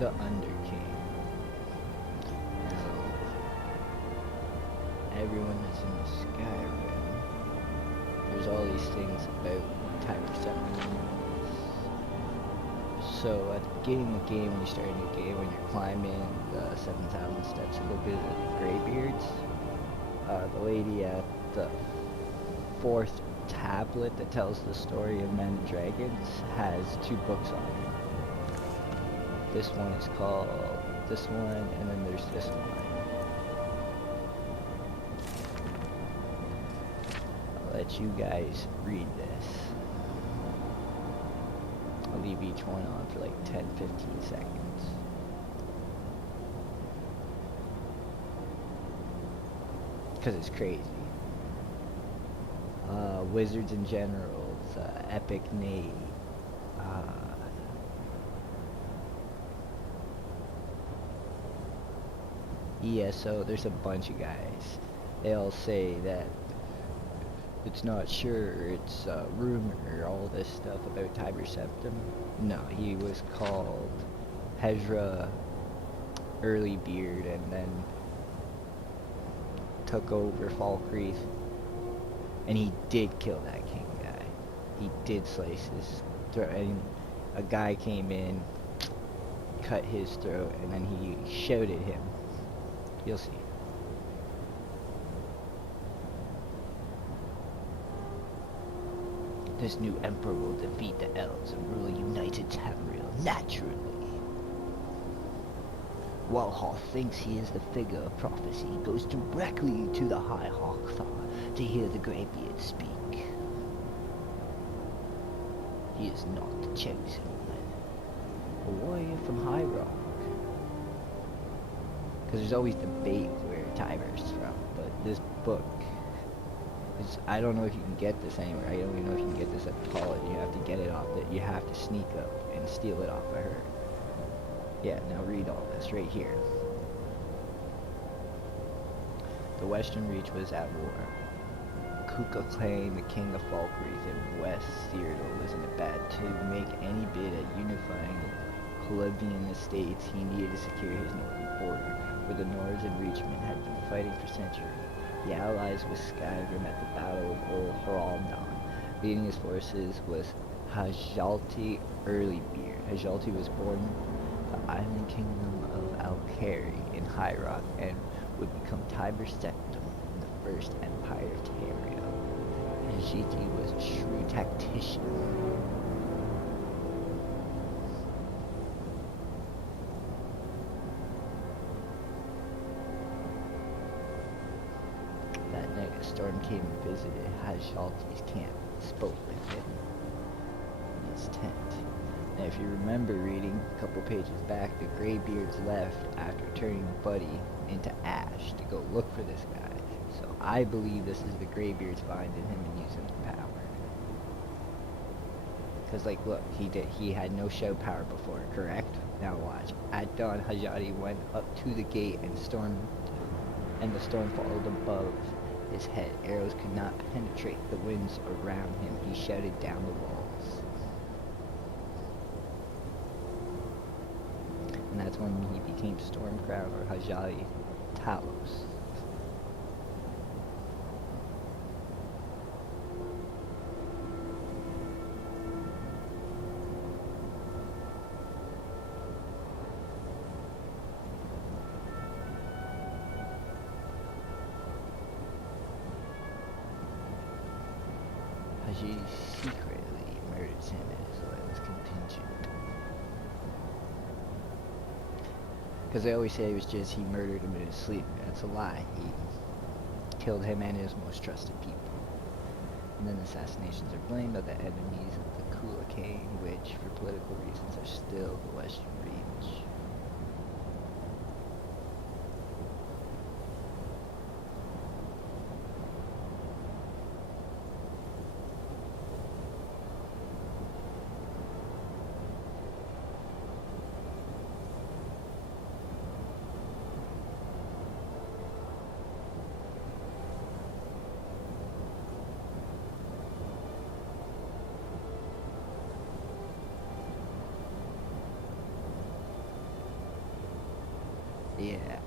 the Under King. Now, everyone that's in the Skyrim, there's all these things about Tiber Septim. So at the beginning of the game, when you start a new game, when you're climbing the 7,000 steps to go visit the greybeards, the lady at the 4th tablet that tells the story of men and dragons has 2 books on it. This one is called this one, and then there's this one. I'll let you guys read this. I'll leave each one on for like 10-15 seconds. Because it's crazy. Wizards in general, epic name. ESO, there's a bunch of guys. They all say that it's not sure, it's rumor, all this stuff about Tiber Septim. No, he was called Hezra Earlybeard and then took over Falkreath. And he did kill that king guy. He did slice his throat. And a guy came in, cut his throat, and then he shouted him. You'll see. This new emperor will defeat the elves and rule a united Tamriel naturally. While Hoth thinks he is the figure of prophecy, he goes directly to the High Hawkthar to hear the greybeards speak. He is not the chosen one. A warrior from High Rock. Because there's always debate where Tiber's from, but this book is, I don't know if you can get this anywhere. I don't even know if you can get this at college. You have to get it off that you have to sneak up and steal it off of her. Yeah, now read all this right here. The Western Reach was at war. Cuchulainn, the king of Falkreath in West Cyrodiil, was in a bad to make any bid at unifying Calabian estates. He needed to secure his northern border, where the Nords and Reachmen had been fighting for centuries. The allies with Skyrim at the Battle of Old Haraldon. Leading his forces was Hajalti Earlybeard. Hajalti was born in the island kingdom of Alkari in High Rock and would become Tiber Septim in the First Empire of Tamriel. Hajalti was a shrewd tactician. That night a storm came and visited Hajalti's camp, spoke with him in his tent. Now if you remember reading a couple pages back, the greybeards left after turning Buddy into ash to go look for this guy. So I believe this is the greybeards finding him and using the power. Cause like look, he had no show power before, correct? Now watch. At dawn Hajalti went up to the gate and the storm followed above his head. Arrows could not penetrate the winds around him. He shouted down the walls. And that's when he became Stormcrown or Hajalti Talos. Haji secretly murders him and his loyalist contingent. Because they always say it was just he murdered him in his sleep. That's a lie. He killed him and his most trusted people. And then assassinations are blamed on the enemies of the Cuchulainn, which, for political reasons, are still the Western Reach. Yeah.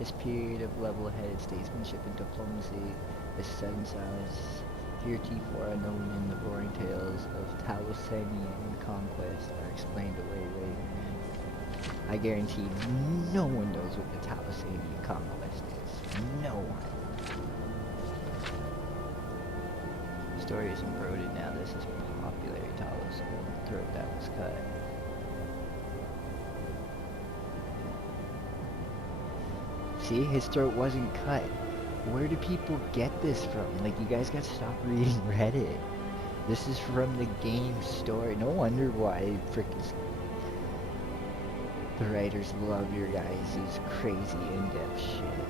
This period of level-headed statesmanship and diplomacy is set in silence, heretofore unknown in the roaring tales of Talosanian conquest are explained away later. I guarantee no one knows what the Talosanian conquest is. No one. Story is embroidered now. This is popular Talos' throat that was cut. See, his throat wasn't cut. Where do people get this from? Like, you guys gotta stop reading Reddit. This is from the game story. No wonder why the writers love your guys' crazy in-depth shit.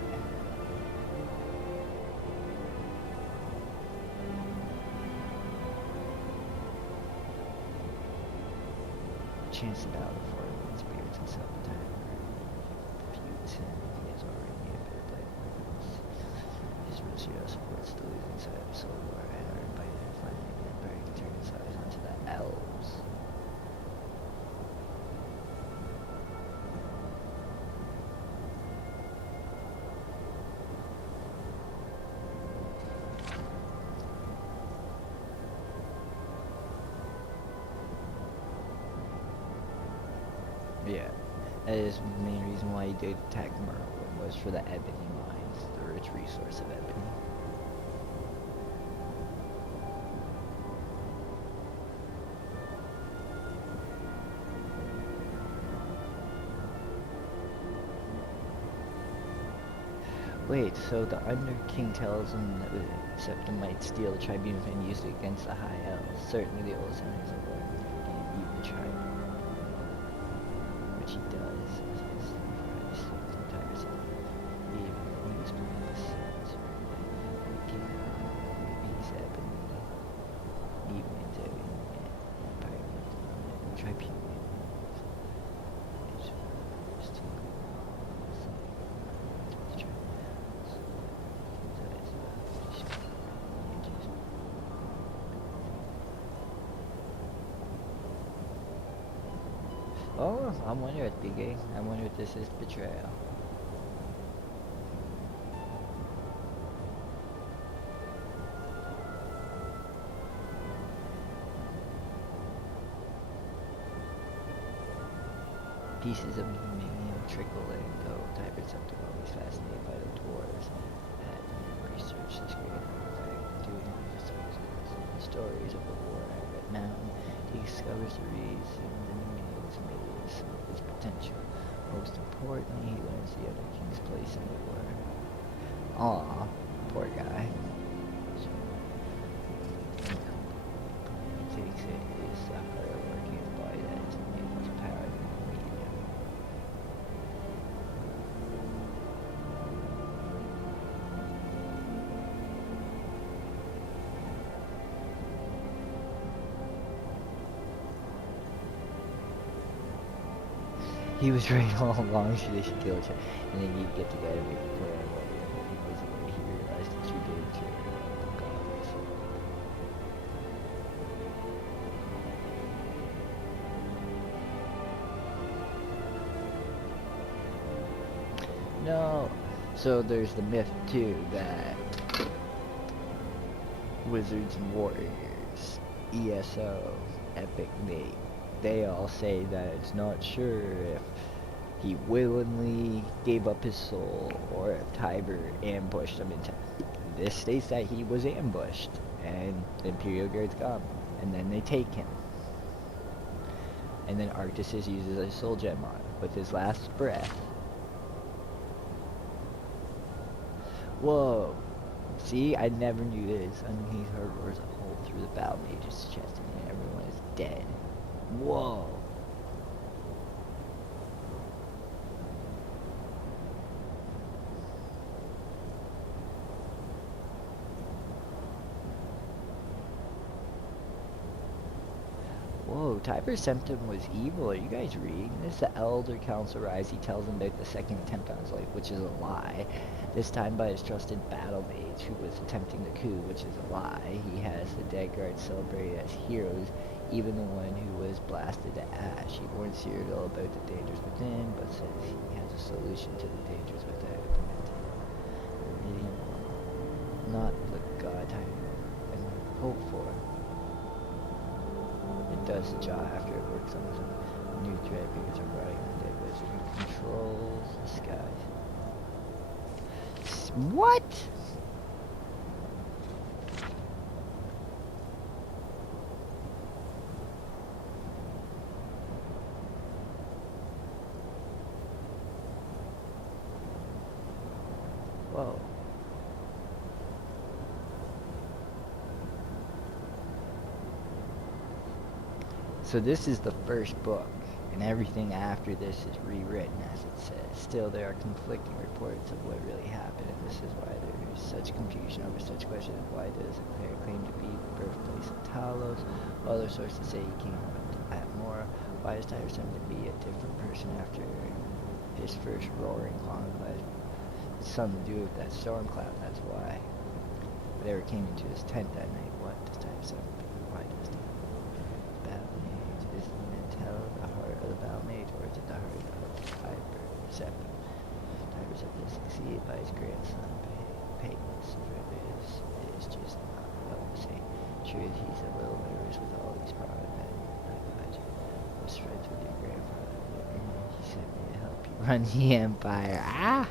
Chance to battle for the spirits and self-time. Feuds him. He has already made a bit of play. His Russia supports the losing side of Soul War and are invited to find the Empire to turn his eyes onto the elves. Yeah, that is the main reason why he did attack Morrow, was for the ebony mines, the rich resource of ebony. Wait, so the Under King tells him that the Septim might steal the tribunal and use it against the High Elves. Certainly the old enemies of Lord can't beat the tribunal. Which he does. Sometimes even when he was playing the sons, King he's ebony, even into Empire tribunal. Oh, I wonder at the beginning. I wonder if this is betrayal. Pieces of aluminium trickling go. Type Septim always fascinated by the dwarves. Had researched this great artifact, doing the stories of the war at Red Mountain. He discovers the reason the meanings made its potential. Most importantly, he learns the other king's place in the war. Aw, poor guy. He takes it is the hard-working body that is made to power the medium. He was right all along, so they should kill each other. And then you'd get together and make a plan. But he realized that you didn't care about the gods. No. So there's the myth too that wizards and warriors, ESO, epic mate, they all say that it's not sure if he willingly gave up his soul or if Tiber ambushed him in time. This states that he was ambushed and the Imperial Guards come and then they take him. And then Arctis uses a soul gem on him with his last breath. Whoa. See, I never knew this. Underneath her roars a hole through the battle mage's chest and everyone is dead. Whoa. Whoa, Tiber's Septim was evil. Are you guys reading this? The Elder Council rise. He tells him about the second attempt on his life, which is a lie. This time by his trusted battle mage, who was attempting the coup, which is a lie. He has the dead guards celebrated as heroes, even the one who was blasted to ash. She warns Cyrodiil about the dangers within, but says he has a solution to the dangers without implementing Meridian law. Not the god I hope for. It does the job after it works on some new threat because of riding on dead wizard who controls the skies. What? Whoa. So this is the first book, and everything after this is rewritten as it says. Still, there are conflicting reports of what really happened, and this is why there is such confusion over such questions. Why does Claire claim to be the birthplace of Talos? Other sources say he came at morrow. Why is Tyler to be a different person after his first roaring conquest? It's something to do with that storm cloud, that's why. Whatever came into his tent that night, what does Tyler something be? Why does Tyler? Battle mage, isn't it tell the heart of the battle mage, or is it the heart of Tyler Sepp? Tyler Sepp is succeeded by his grandson, Pagus. It is just not well to say. True, he's a little nervous with all these problems, and I thought you was friends with your grandfather, and he sent me to help you run the empire. Ah!